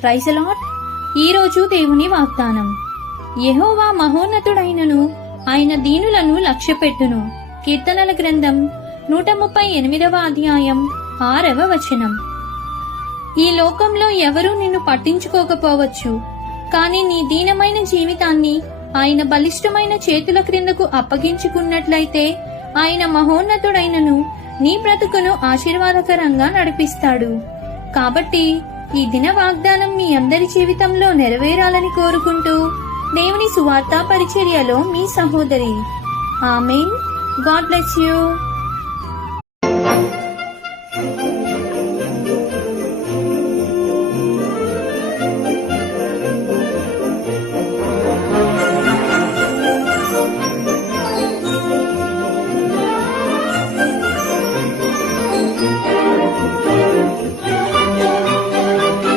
Praise lord. ఈరోజు దేవుని వాగ్దానం. యెహోవా మహోన్నతుడైనను ఆయన దీనులను లక్ష్యపెట్టును. కీర్తనల గ్రంథం 138వ అధ్యాయం 6వ వచనం. ఈ లోకంలో ఎవరూ నిన్ను పట్టించుకోకపోవచ్చు, కాని నీ దీనమైన జీవితాన్ని ఆయన బలిష్టమైన చేతుల క్రిందకు అప్పగించుకున్నట్లయితే ఆయన మహోన్నతుడైనను నీ బ్రతుకును ఆశీర్వాదకరంగా నడిపిస్తాడు. కాబట్టి ఈ దిన వాగ్దానం మీ అందరి జీవితంలో నెరవేరాలని కోరుకుంటూ దేవుని సువార్తా పరిచర్యలో మీ సహోదరి. ఆమేన్. God bless you.